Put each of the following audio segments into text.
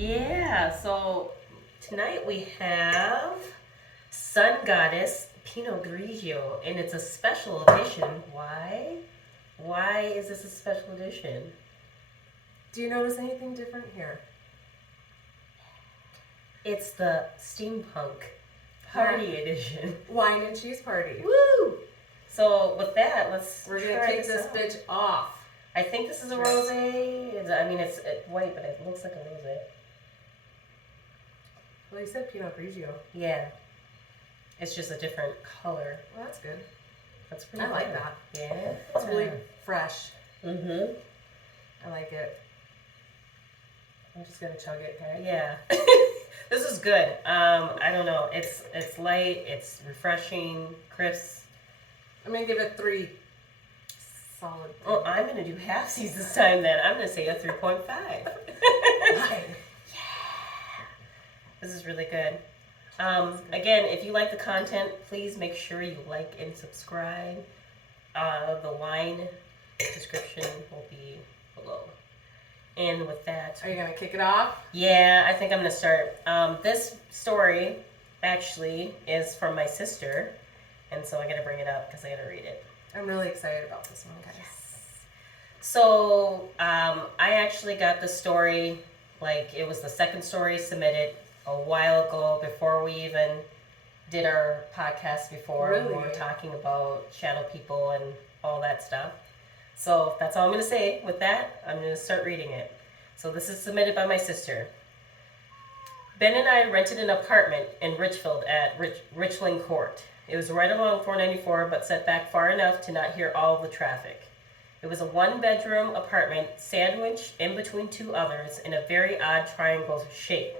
Yeah, so tonight we have Sun Goddess Pinot Grigio, and it's a special edition. Why? Why is this a special edition? Do you notice anything different here? It's the steampunk party edition. Wine and cheese party. Woo! So with that, We're gonna kick this bitch off. I think this is a rosé. It's white, but it looks like a rosé. Well, you said Pinot Grigio. Yeah. It's just a different color. Well, that's good. That's pretty good. I like that. Yeah. It's really fresh. Mm-hmm. I like it. I'm just gonna chug it, okay? Yeah. This is good. I don't know. It's light, it's refreshing, crisp. I'm gonna give it 3 solid. Well, I'm gonna do halfsies this time then. I'm gonna say a 3.5. Yeah. This is really good. Again, if you like the content, please make sure you like and subscribe. The wine description will be below. And with that... Are you going to kick it off? Yeah, I think I'm going to start. This story actually is from my sister, and so I got to bring it up because I got to read it. I'm really excited about this one, guys. Yes. So, I actually got the story, like it was the second story submitted a while ago before we even did our podcast before. Really? We were talking about shadow people and all that stuff. So that's all I'm going to say. With that, I'm going to start reading it. So this is submitted by my sister. Ben and I rented an apartment in Richfield at Richland Court. It was right along 494, but set back far enough to not hear all of the traffic. It was a one-bedroom apartment sandwiched in between 2 others in a very odd triangle shape.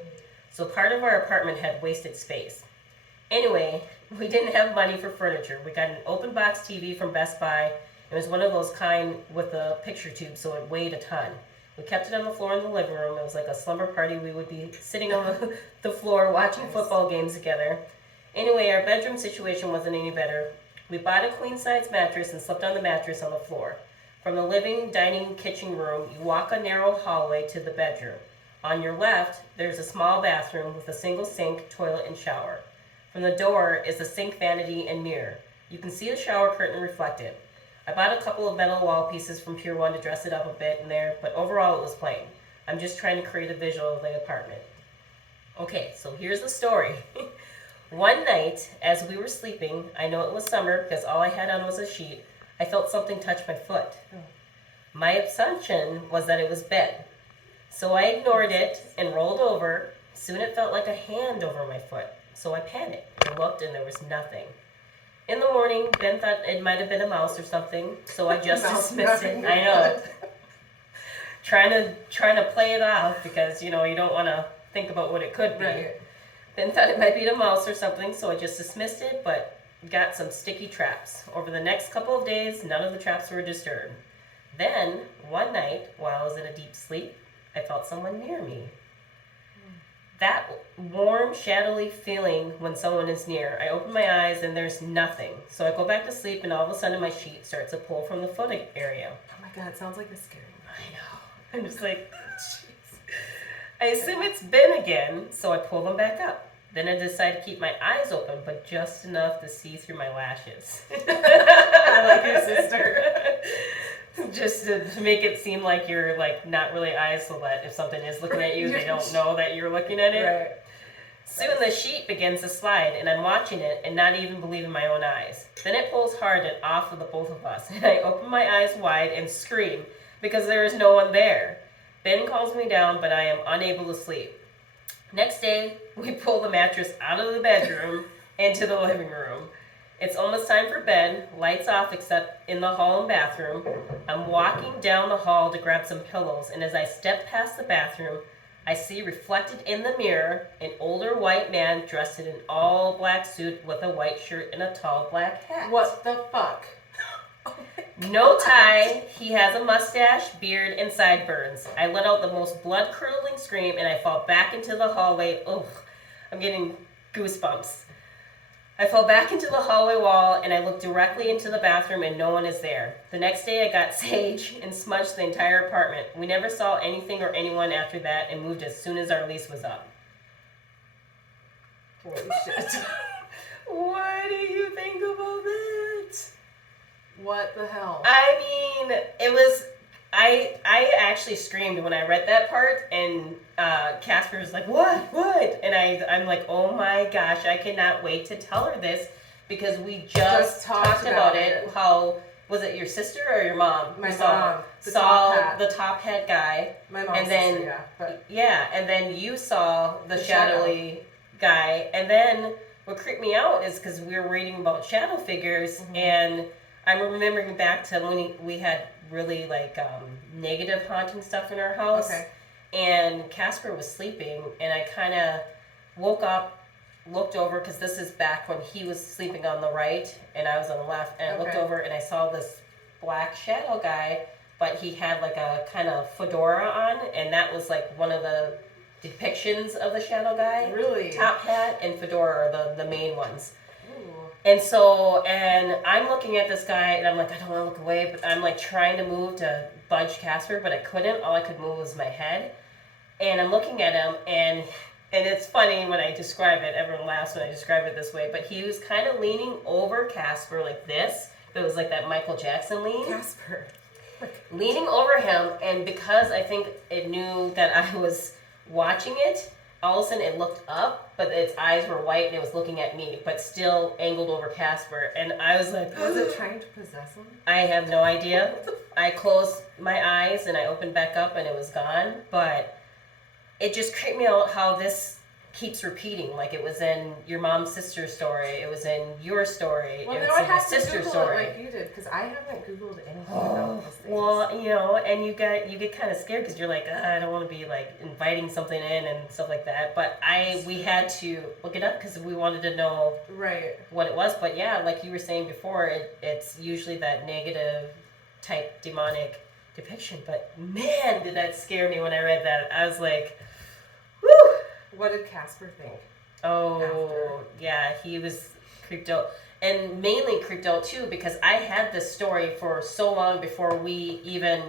So part of our apartment had wasted space. Anyway, we didn't have money for furniture. We got an open box TV from Best Buy. It was one of those kind with a picture tube, so it weighed a ton. We kept it on the floor in the living room. It was like a slumber party. We would be sitting on the floor watching football games together. Anyway, our bedroom situation wasn't any better. We bought a queen-size mattress and slept on the mattress on the floor. From the living, dining, kitchen room, you walk a narrow hallway to the bedroom. On your left, there's a small bathroom with a single sink, toilet, and shower. From the door is a sink vanity and mirror. You can see the shower curtain reflected. I bought a couple of metal wall pieces from Pier 1 to dress it up a bit in there, but overall it was plain. I'm just trying to create a visual of the apartment. Okay, so here's the story. One night, as we were sleeping, I know it was summer because all I had on was a sheet, I felt something touch my foot. My assumption was that it was Ben. So I ignored it and rolled over. Soon it felt like a hand over my foot. So I panicked and looked and there was nothing. In the morning, Ben thought it might have been a mouse or something, so I just dismissed it. I know. Trying to play it off because, you don't want to think about what it could be. Right. Ben thought it might be a mouse or something, so I just dismissed it, but got some sticky traps. Over the next couple of days, none of the traps were disturbed. Then, one night, while I was in a deep sleep, I felt someone near me. That warm, shadowy feeling when someone is near. I open my eyes and there's nothing. So I go back to sleep and all of a sudden my sheet starts to pull from the foot area. Oh my god, it sounds like a scary movie. I know. I'm just like, jeez. I assume it's Ben again, so I pull them back up. Then I decide to keep my eyes open, but just enough to see through my lashes. I like your sister. Just to make it seem like you're not really eyes, so that if something is looking at you, they don't know that you're looking at it. Right. Soon the sheet begins to slide, and I'm watching it and not even believing my own eyes. Then it pulls hard and off of the both of us, and I open my eyes wide and scream because there is no one there. Ben calms me down, but I am unable to sleep. Next day, we pull the mattress out of the bedroom into the living room. It's almost time for bed, lights off except in the hall and bathroom. I'm walking down the hall to grab some pillows, and as I step past the bathroom, I see reflected in the mirror an older white man dressed in an all-black suit with a white shirt and a tall black hat. What the fuck? No tie, he has a mustache, beard, and sideburns. I let out the most blood-curdling scream, and I fall back into the hallway. Ugh, I'm getting goosebumps. I fell back into the hallway wall and I looked directly into the bathroom and no one is there. The next day I got sage and smudged the entire apartment. We never saw anything or anyone after that and moved as soon as our lease was up. Holy shit. What do you think about that? What the hell? I mean, it was... I actually screamed when I read that part, and Casper was like, what? And I'm like, oh my gosh, I cannot wait to tell her this, because we just talked about it. How, was it your sister or your mom? My mom. The top hat guy. My mom's sister, yeah. But yeah, and then you saw the shadowy guy, and then what creeped me out is because we were reading about shadow figures, and I'm remembering back to when we had really like negative haunting stuff in our house. Okay. And Casper was sleeping, and I kind of woke up, looked over, because this is back when he was sleeping on the right and I was on the left, and I looked over and I saw this black shadow guy, but he had like a kind of fedora on, and that was like one of the depictions of the shadow guy. Really? Top hat and fedora are the main ones. And I'm looking at this guy, and I'm like, I don't want to look away, but I'm like trying to move to budge Casper, but I couldn't. All I could move was my head. And I'm looking at him, and it's funny when I describe it. Everyone laughs when I describe it this way, but he was kind of leaning over Casper like this. It was like that Michael Jackson lean. Casper. Leaning over him, and because I think it knew that I was watching it, all of a sudden it looked up, but its eyes were white and it was looking at me, but still angled over Casper. And I was like, was it trying to possess him? I have no idea. I closed my eyes and I opened back up and it was gone. But it just creeped me out how this keeps repeating. Like it was in your mom's sister's story, it was in your story, well, it then was I in my have to sister's Google story. it like you did, because I haven't Googled anything about those things. Well, you know, and you get kind of scared because you're like, I don't want to be like inviting something in and stuff like that. But we had to look it up because we wanted to know what it was. But yeah, like you were saying before, it's usually that negative type demonic depiction. But man, did that scare me when I read that. I was like, whew. What did Casper think? Oh, yeah, he was creeped out. And mainly creeped out, too, because I had this story for so long before we even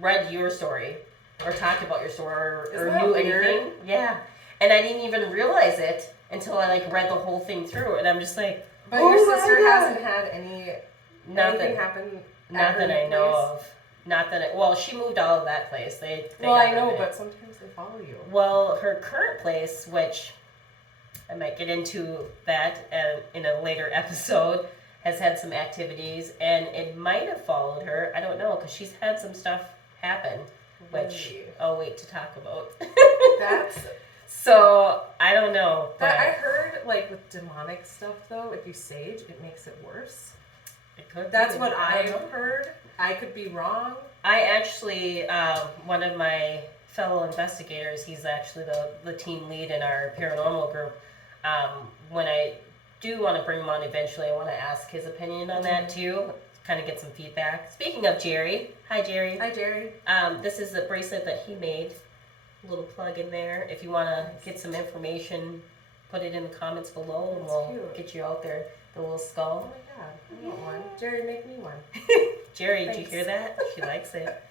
read your story or talked about your story or knew anything. Yeah. And I didn't even realize it until I, like, read the whole thing through. And I'm just like, but your sister hasn't had anything happen Not that I know of. Not that well, she moved out of that place. They well, I know, but sometimes they follow you. Well, her current place, which I might get into that in a later episode, has had some activities, and it might have followed her. I don't know, because she's had some stuff happen, which I'll wait to talk about. That's... So, I don't know. But I heard, like, with demonic stuff, though, if you sage, it makes it worse. It could That's be. what I've heard. I could be wrong. I actually, one of my fellow investigators, he's actually the team lead in our paranormal group. When I do want to bring him on eventually, I want to ask his opinion on that too, kind of get some feedback. Speaking of Jerry, hi Jerry. Hi Jerry. This is a bracelet that he made. A little plug in there. If you want to get some information, put it in the comments below, and we'll get you out there. The little skull. Oh my god, I want one. Jerry, make me one. Jerry, did you hear that? She likes it.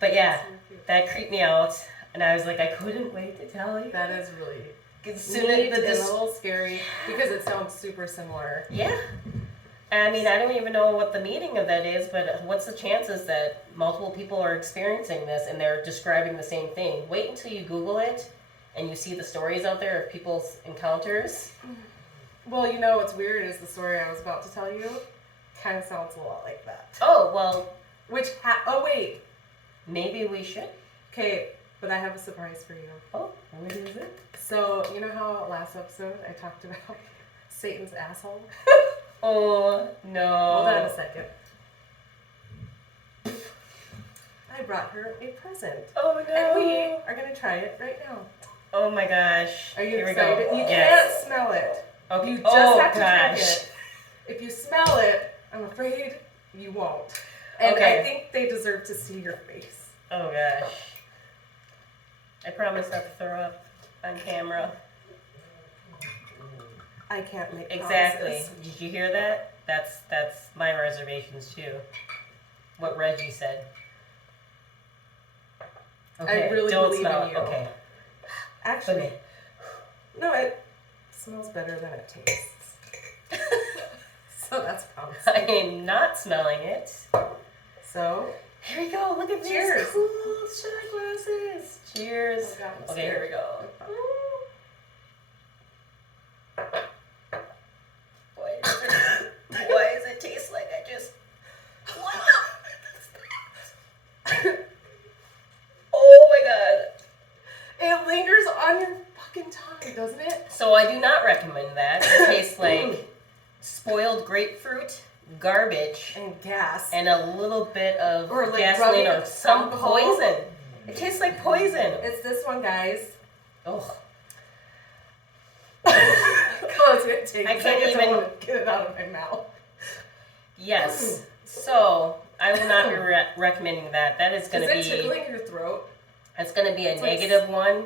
But yeah, that creeped me out, and I was like, I couldn't wait to tell you. That is really neat and a little scary because it sounds super similar. Yeah. I mean, I don't even know what the meaning of that is, but what's the chances that multiple people are experiencing this and they're describing the same thing? Wait until you Google it and you see the stories out there of people's encounters. Well, you know what's weird is the story I was about to tell you kind of sounds a lot like that. Oh, well. Oh, wait. Maybe we should. Okay, but I have a surprise for you. Oh, what is it? So, you know how last episode I talked about Satan's asshole? Oh, no. Hold on a second. I brought her a present. Oh, no. And we are going to try it right now. Oh, my gosh. Are you Here excited? We go. You can't smell it. Okay. You just have to try it. If you smell it, I'm afraid you won't. And I think they deserve to see your face. Oh, gosh. I promise not to throw up on camera. I can't make Exactly. promises. Did you hear that? That's my reservations too. What Reggie said. Okay, I really don't believe smell in it. you. Okay. Actually, no, it smells better than it tastes. So that's promising. I am not smelling it. So, Here we go. Look at these Cheers. cool shot glasses. Cheers. Oh God, I'm Okay, here scared. we go. Why does it taste like I just... Oh my god. it lingers on your fucking tongue, doesn't it? So I do not recommend that. It tastes like spoiled grapefruit, garbage, And gas. and a little bit of Or, like, gasoline or rubbing some alcohol. poison. It tastes like poison. It's this one, guys. Oh, Oh, it's gonna take I a can't second to even- want to get it out of my mouth. yes. So I will not be recommending that. That is going Is to it be. tickling your throat? It's going to be a It's like negative one.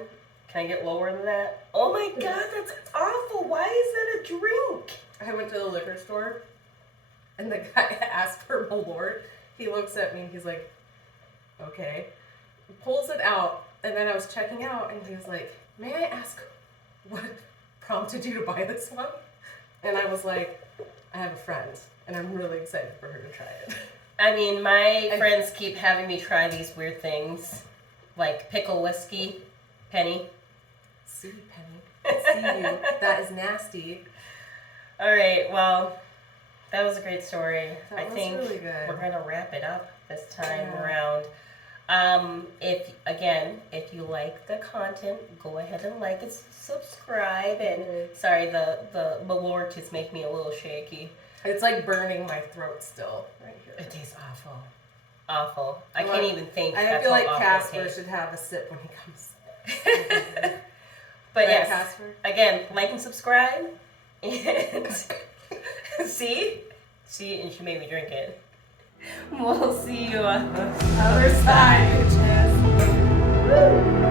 Can I get lower than that? Oh my god, that's awful. Why is that a drink? I went to the liquor store, and the guy asked for Malort. He looks at me and he's like, okay. He pulls it out, and then I was checking out, and he was like, may I ask what prompted you to buy this one? And I was like, I have a friend, and I'm really excited for her to try it. I mean, my friends keep having me try these weird things, like pickle whiskey, Penny. See, Penny. I see you. That is nasty. All right, well, that was a great story. That I was think really good. we're gonna wrap it up this time Yeah. around. If you like the content, go ahead and like and subscribe. And sorry, the Malort is making me a little shaky. It's like burning my throat still right here. It tastes awful, awful. I Well, can't even think. I that's feel how like awful it Casper tastes. should have a sip when he comes. But Right, yes, Casper? again, like and subscribe. And see, and she made me drink it. We'll see you on the Other side, bitches. Woo!